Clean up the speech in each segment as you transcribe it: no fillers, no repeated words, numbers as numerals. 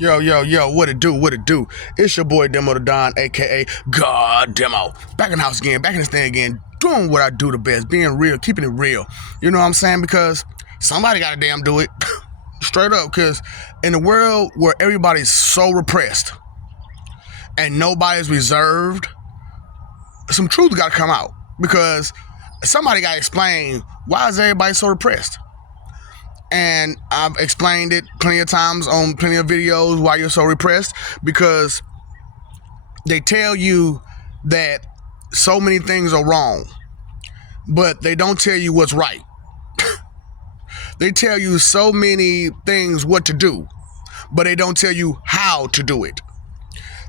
Yo, what it do, what it do? It's your boy Demo the Don, aka God Demo. Back in the house again, back in this thing again, doing what I do the best, being real, keeping it real. You know what I'm saying? Because somebody gotta damn do it. Straight up, because in a world where everybody's so repressed and nobody's reserved, some truth gotta come out. Because somebody gotta explain, why is everybody so repressed? And I've explained it plenty of times on plenty of videos why you're so repressed, because they tell you that so many things are wrong, but they don't tell you what's right. They tell you so many things what to do, but they don't tell you how to do it.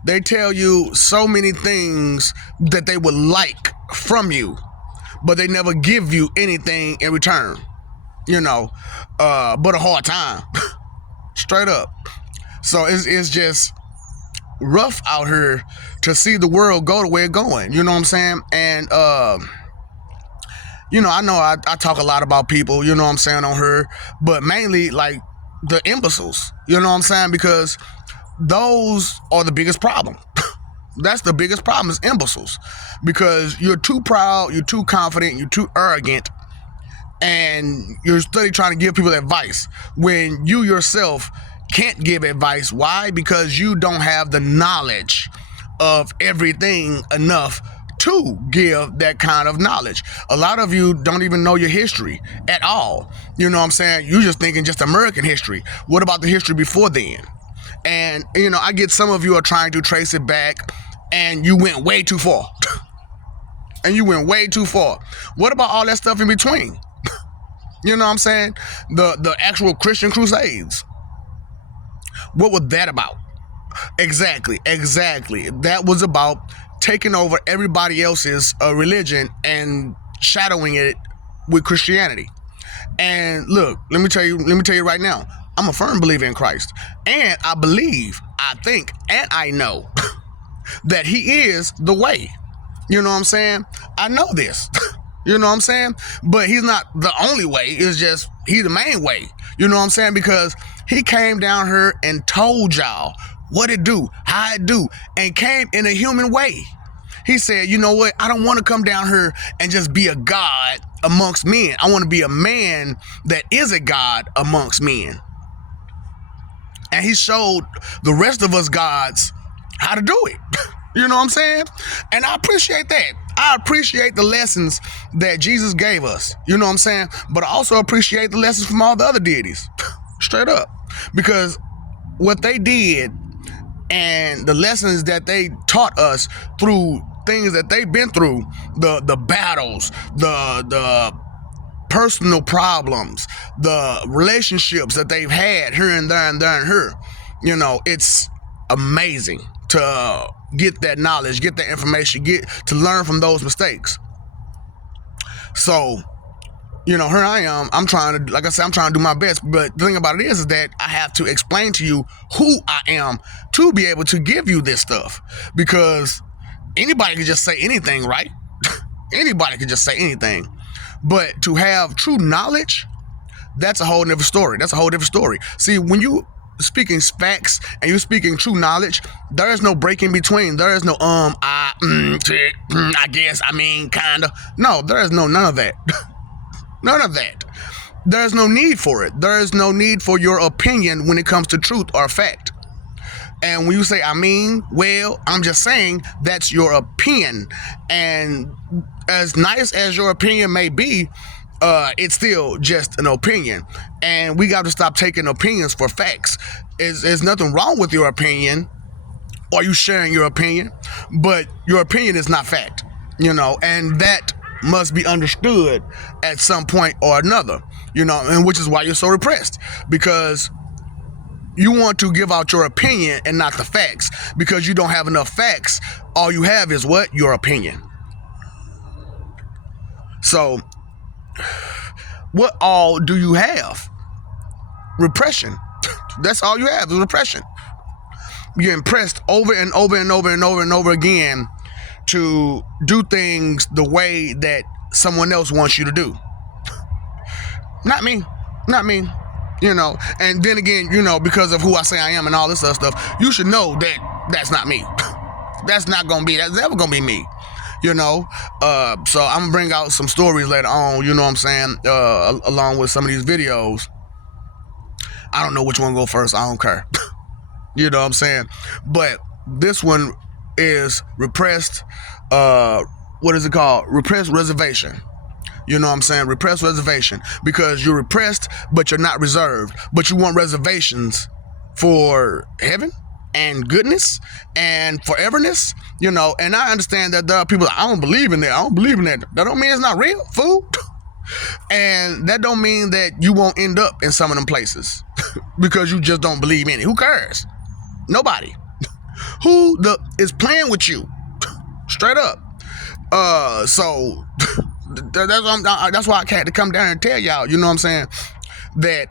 They tell you so many things that they would like from you, but they never give you anything in return. But a hard time. Straight up. So it's just rough out here to see the world go the way it's going. You know what I'm saying? And I know I talk a lot about people, you know what I'm saying, on her, but mainly like the imbeciles, you know what I'm saying? Because those are the biggest problem. That's the biggest problem, is imbeciles. Because you're too proud, you're too confident, you're too arrogant, and you're study trying to give people advice when you yourself can't give advice. Why? Because you don't have the knowledge of everything enough to give that kind of knowledge. A lot of you don't even know your history at all. You know what I'm saying? You're just thinking just American history. What about the history before then? And, I get some of you are trying to trace it back, and you went way too far. And you went way too far. What about all that stuff in between? You know what I'm saying? The actual Christian Crusades. What was that about? Exactly. That was about taking over everybody else's religion and shadowing it with Christianity. And look, let me tell you right now, I'm a firm believer in Christ. And I believe, I think, and I know that he is the way. You know what I'm saying? I know this. You know what I'm saying? But he's not the only way. It's just, he's the main way. You know what I'm saying? Because he came down here and told y'all what it do, how it do, and came in a human way. He said, you know what? I don't want to come down here and just be a God amongst men. I want to be a man that is a God amongst men. And he showed the rest of us gods how to do it. You know what I'm saying? And I appreciate that. I appreciate the lessons that Jesus gave us. You know what I'm saying? But I also appreciate the lessons from all the other deities. Straight up. Because what they did and the lessons that they taught us through things that they've been through, the battles, the personal problems, the relationships that they've had here and there and there and here, it's amazing to get that knowledge, get that information, get to learn from those mistakes. So, here I am. I'm trying to, like I said, I'm trying to do my best. But the thing about it is that I have to explain to you who I am to be able to give you this stuff. Because anybody can just say anything, right? Anybody can just say anything. But to have true knowledge, that's a whole different story. See, when you speaking facts and you're speaking true knowledge, there is no break in between. There is no I guess, kinda. No, there is none of that. None of that. There is no need for it. There is no need for your opinion when it comes to truth or fact. And when you say well, I'm just saying that's your opinion. And as nice as your opinion may be, it's still just an opinion. And we got to stop taking opinions for facts. There's nothing wrong with your opinion or you sharing your opinion, but your opinion is not fact, and that must be understood at some point or another, and which is why you're so repressed, because you want to give out your opinion and not the facts. Because you don't have enough facts. All you have is what? Your opinion. So, what all do you have? Repression. That's all you have is repression. You're impressed over and over and over and over and over again to do things the way that someone else wants you to do. Not me. You know, and then again, you know, because of who I say I am and all this other stuff, you should know that that's not me. That's never gonna be me. You know, so I'm gonna bring out some stories later on, you know what I'm saying, along with some of these videos. I don't know which one go first, I don't care. You know what I'm saying? But this one is repressed, what is it called? Repressed reservation. You know what I'm saying? Repressed reservation. Because you're repressed, but you're not reserved. But you want reservations for heaven and goodness and foreverness, you know. And I understand that there are people, I don't believe in that. I don't believe in that. That don't mean it's not real, fool. And that don't mean that you won't end up in some of them places because you just don't believe in it. Who cares? Nobody. Who is playing with you? Straight up. So that's why I had to come down and tell y'all, you know what I'm saying, that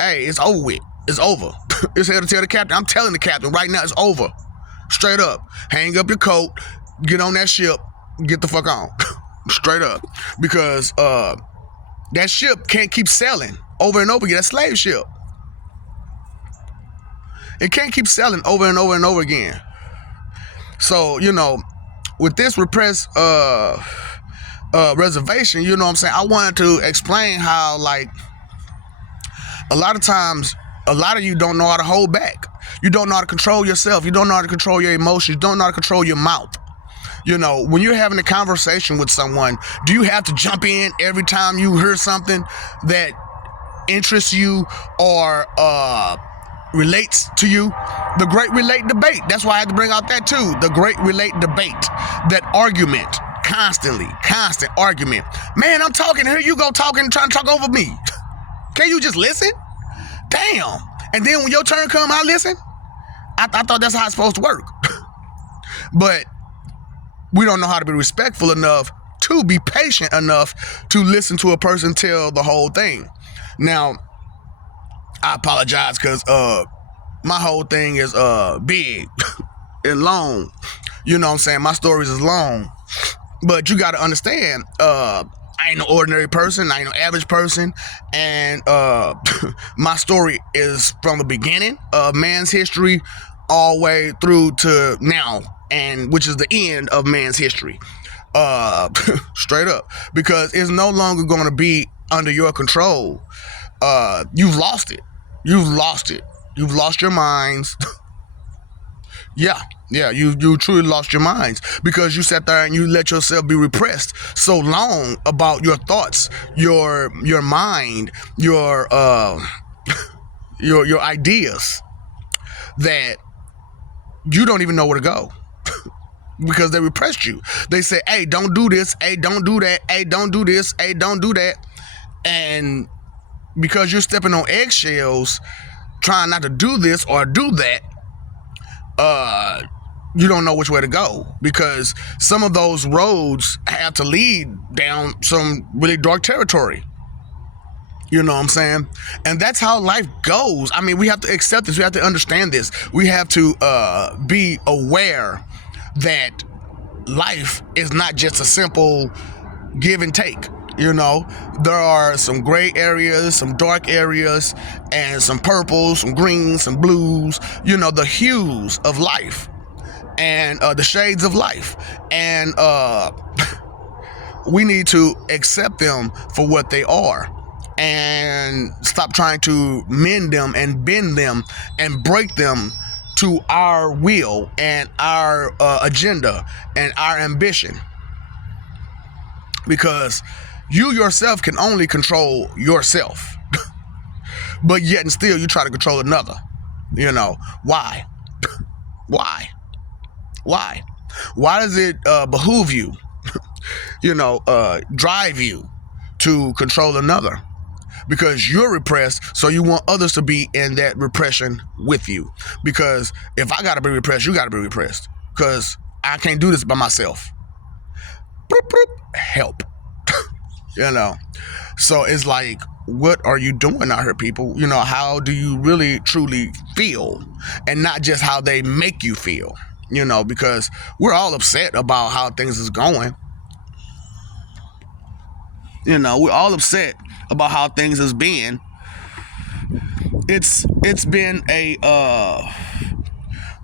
hey, it's over with. It's over. It's here to tell the captain. I'm telling the captain right now, it's over. Straight up. Hang up your coat, get on that ship, get the fuck on. Straight up. Because that ship can't keep sailing over and over again. That slave ship. It can't keep selling over and over and over again. So, you know, with this repressed reservation, you know what I'm saying, I wanted to explain how, like, a lot of times, a lot of you don't know how to hold back. You don't know how to control yourself. You don't know how to control your emotions. You don't know how to control your mouth. You know, when you're having a conversation with someone, do you have to jump in every time you hear something that interests you or relates to you? The great relate debate. That's why I had to bring out that too. The great relate debate. That argument. Constant argument. Man, I'm talking. Here you go talking, trying to talk over me. Can't you just listen? Damn. And then when your turn come, I listen? I thought that's how it's supposed to work. But we don't know how to be respectful enough to be patient enough to listen to a person tell the whole thing. Now, I apologize because my whole thing is big and long. You know what I'm saying? My stories is long. But you got to understand, I ain't no ordinary person. I ain't no average person. And my story is from the beginning of man's history all the way through to now, and which is the end of man's history. Straight up. Because it's no longer going to be under your control. You've lost it. You've lost it. You've lost your minds. Yeah, you truly lost your minds because you sat there and you let yourself be repressed so long about your thoughts, your mind, your ideas, that you don't even know where to go because they repressed you. They say, hey, don't do this, hey, don't do that, hey, don't do this, hey, don't do that. And because you're stepping on eggshells trying not to do this or do that, you don't know which way to go because some of those roads have to lead down some really dark territory. You know what I'm saying? And that's how life goes. I mean, we have to accept this. We have to understand this. We have to be aware that life is not just a simple give and take. You know, there are some gray areas, some dark areas, and some purples, some greens, some blues, you know, the hues of life and the shades of life. And we need to accept them for what they are and stop trying to mend them and bend them and break them to our will and our agenda and our ambition. Because you yourself can only control yourself. But yet and still you try to control another. You know, why? Why? Why? Why does it behoove you, you know, drive you to control another? Because you're repressed, so you want others to be in that repression with you. Because if I gotta be repressed, you gotta be repressed. Because I can't do this by myself. Boop, boop, help. You know, so it's like, what are you doing out here, people? You know, how do you really truly feel, and not just how they make you feel? You know, because we're all upset about how things is going. You know, we're all upset about how things is being, it's been a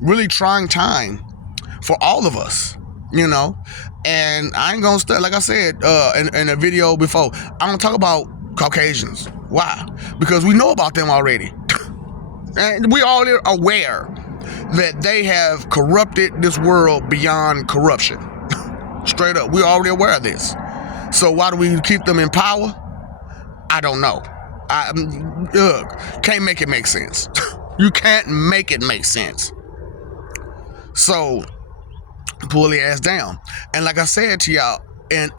really trying time for all of us, you know. And I ain't gonna like I said in a video before, I don't talk about Caucasians. Why? Because we know about them already. And we all are aware that they have corrupted this world beyond corruption. Straight up, we're already aware of this. So why do we keep them in power? I don't know. Can't make it make sense. You can't make it make sense. So pull the ass down. And like I said to y'all, in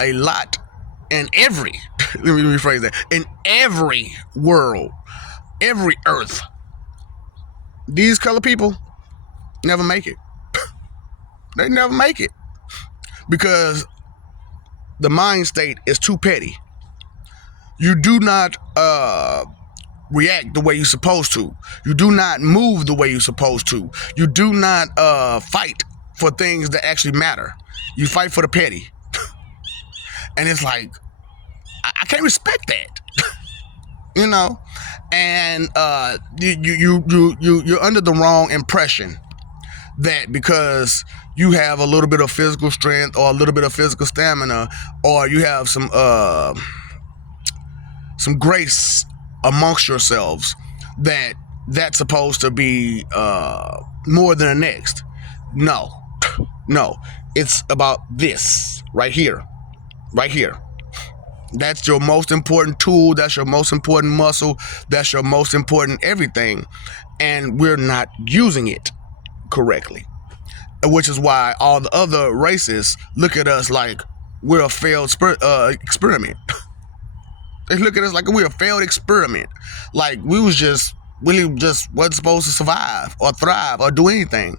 every let me rephrase that, in every world, every earth, these colored people never make it. They never make it because the mind state is too petty. You do not react the way you're supposed to. You do not move the way you're supposed to. You do not fight for things that actually matter. You fight for the petty. And it's like, I can't respect that. You know? And you're under the wrong impression that because you have a little bit of physical strength or a little bit of physical stamina, or you have some grace amongst yourselves, that's supposed to be more than the next. No, it's about this right here. That's your most important tool. That's your most important muscle. That's your most important everything. And we're not using it correctly, which is why all the other races look at us like we're a failed experiment. They look at us like we're a failed experiment. Like we really just wasn't supposed to survive or thrive or do anything.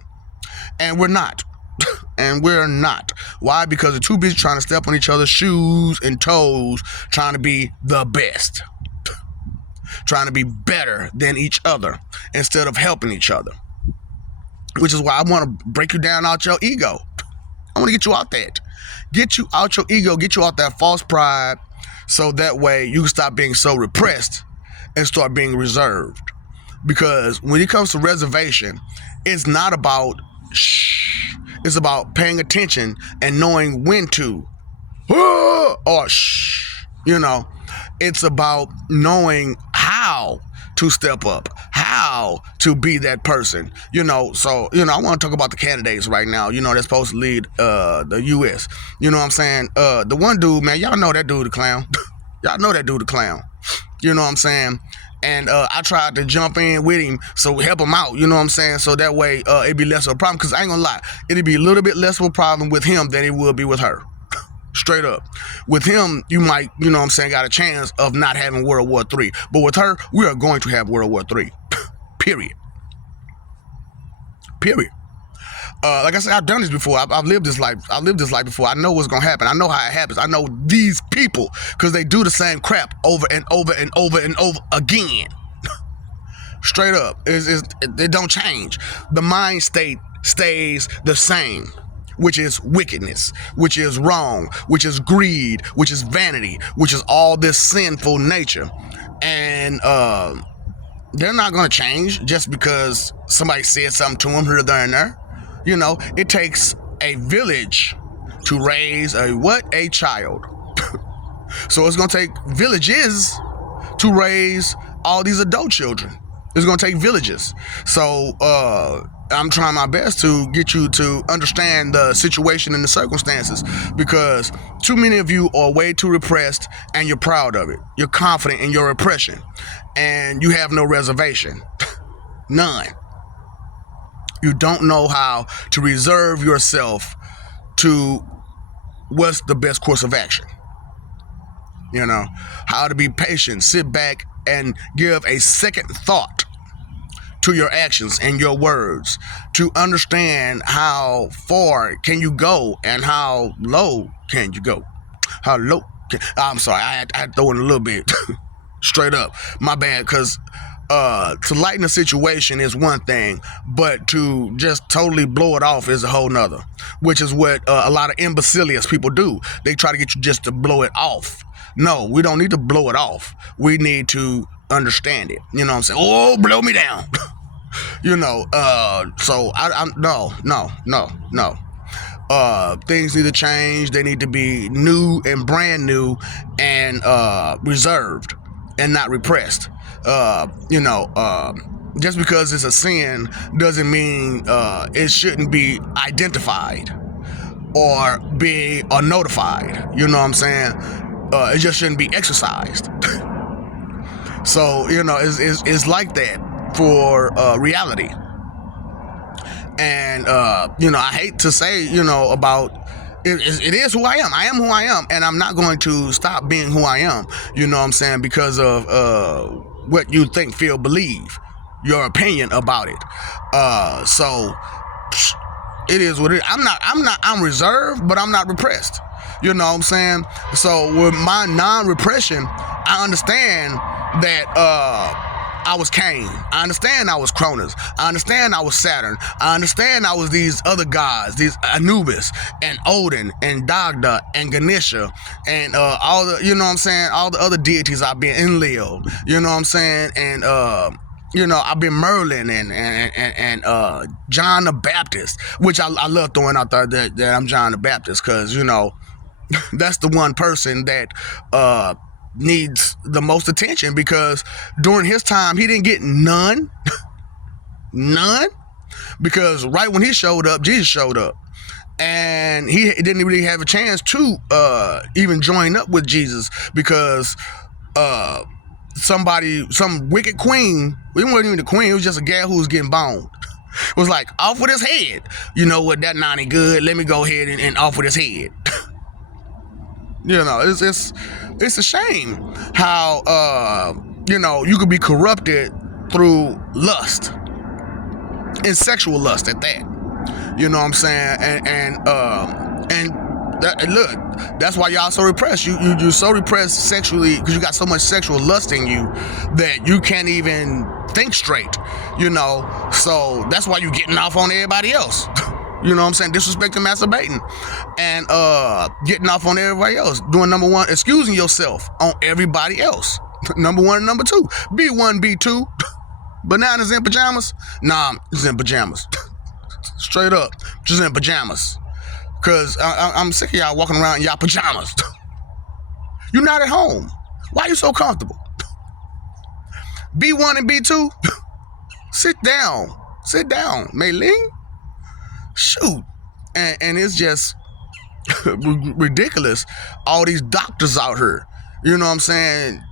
And we're not. And we're not. Why? Because they're too busy trying to step on each other's shoes and toes, trying to be the best. Trying to be better than each other instead of helping each other. Which is why I want to break you down out your ego. I want to get you out that. Get you out your ego. Get you out that false pride. So that way you can stop being so repressed and start being reserved. Because when it comes to reservation, it's not about shh. It's about paying attention and knowing when to or shh. You know, it's about knowing how to step up, how to be that person. You know, so, you know, I want to talk about the candidates right now, you know, that's supposed to lead the U.S. You know what I'm saying? The one dude, man, y'all know that dude the clown. Y'all know that dude the clown. You know what I'm saying? And I tried to jump in with him, so help him out, you know what I'm saying? So that way it'd be less of a problem, because I ain't gonna lie, it'd be a little bit less of a problem with him than it would be with her. Straight up. With him, you might, you know what I'm saying, got a chance of not having World War III. But with her, we are going to have World War III. Period. Like I said, I've done this before. I've lived this life. Before. I know what's gonna happen. I know how it happens. I know these people, because they do the same crap over and over and over and over again. Straight up, it don't change. The mind state stays the same, which is wickedness, which is wrong, which is greed, which is vanity, which is all this sinful nature, and they're not gonna change just because somebody said something to them here, there, and there. You know, it takes a village to raise a child. So it's going to take villages to raise all these adult children. It's going to take villages. So I'm trying my best to get you to understand the situation and the circumstances, because too many of you are way too repressed and you're proud of it. You're confident in your repression and you have no reservation. None. You don't know how to reserve yourself to what's the best course of action. You know, how to be patient, sit back and give a second thought to your actions and your words, to understand how far can you go and how low can you go. I'm sorry, I had to throw in a little bit. Straight up, my bad, because to lighten the situation is one thing, but to just totally blow it off is a whole nother, which is what a lot of imbecilious people do. They try to get you just to blow it off. No, we don't need to blow it off. We need to understand it. You know what I'm saying? Oh, blow me down. So I'm no. Things need to change. They need to be new and brand new and reserved and not repressed. Just because it's a sin doesn't mean it shouldn't be identified or be notified. You know what I'm saying? It just shouldn't be exercised. So it's like that for reality. And I hate to say about it is who I am. I am who I am, and I'm not going to stop being who I am. You know what I'm saying? Because of what you think, feel, believe, your opinion about it. So it is what it is. I'm reserved, but I'm not repressed. You know what I'm saying? So with my non-repression, I understand that I was Cain. I understand I was Cronus. I understand I was Saturn. I understand I was these other gods, these Anubis and Odin and Dagda and Ganesha and all the, all the other deities I've been in Leo. You know what I'm saying? And I've been Merlin and John the Baptist, which I love throwing out there that I'm John the Baptist, because that's the one person that needs the most attention, because during his time he didn't get none, because right when he showed up, Jesus showed up, and he didn't really have a chance to even join up with Jesus, because some wicked queen, we weren't even the queen, it was just a gal who was getting boned. It was like, off with his head. You know what, that not any good, let me go ahead and off with his head. It's a shame how you could be corrupted through lust and sexual lust at that. You know what I'm saying? And look, that's why y'all so repressed. You're so repressed sexually because you got so much sexual lust in you that you can't even think straight. So that's why you're getting off on everybody else. You know what I'm saying? Disrespecting, masturbating, and getting off on everybody else. Doing number one, excusing yourself on everybody else. Number one and number two. B1, B2. Bananas in pajamas? Nah, I'm just in pajamas. Straight up, just in pajamas. Because I'm sick of y'all walking around in y'all pajamas. You're not at home. Why are you so comfortable? B1 and B2? Sit down, Mei Ling. Shoot. And it's just ridiculous. All these doctors out here, you know what I'm saying?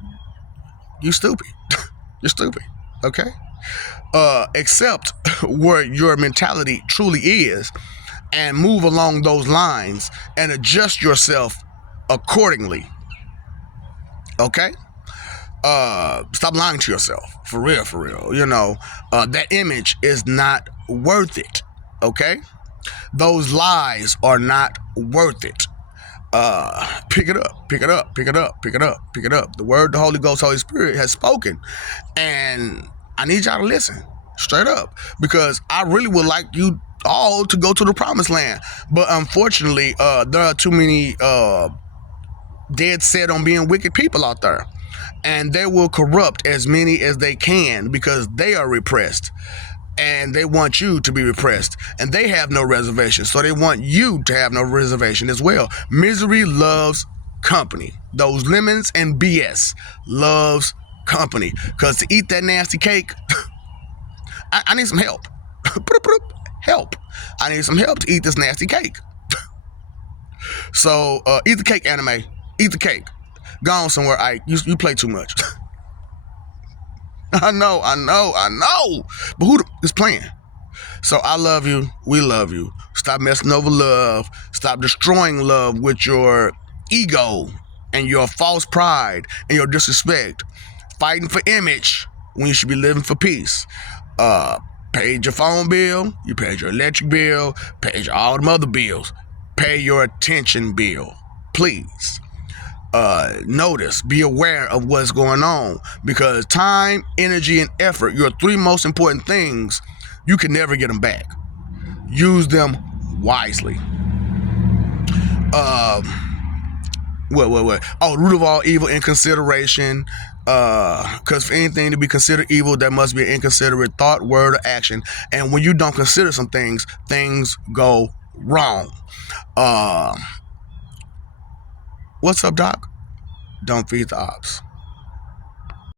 You stupid. You're stupid. Okay? Accept where your mentality truly is and move along those lines and adjust yourself accordingly. Okay? Stop lying to yourself. For real. That image is not worth it. Okay? Those lies are not worth it. Pick it up. The word, the Holy Ghost, Holy Spirit has spoken. And I need y'all to listen. Straight up. Because I really would like you all to go to the promised land. But unfortunately, there are too many dead set on being wicked people out there. And they will corrupt as many as they can because they are repressed. And they want you to be repressed, and they have no reservation, so they want you to have no reservation as well. Misery loves company. Those lemons and BS loves company, because to eat that nasty cake, I need some help. Help. I need some help to eat this nasty cake. So eat the cake, anime. Eat the cake. Go on somewhere, Ike. You play too much. I know. But who is playing? So I love you. We love you. Stop messing over love. Stop destroying love with your ego and your false pride and your disrespect. Fighting for image when you should be living for peace. Paid your phone bill. You paid your electric bill. Paid all the other bills. Pay your attention bill. Please. Notice, be aware of what's going on, because time, energy, and effort, your three most important things, you can never get them back. Use them wisely. What? Oh, root of all evil, inconsideration, Because for anything to be considered evil, there must be an inconsiderate thought, word, or action. And when you don't consider some things, things go wrong. What's up, Doc? Don't feed the ops.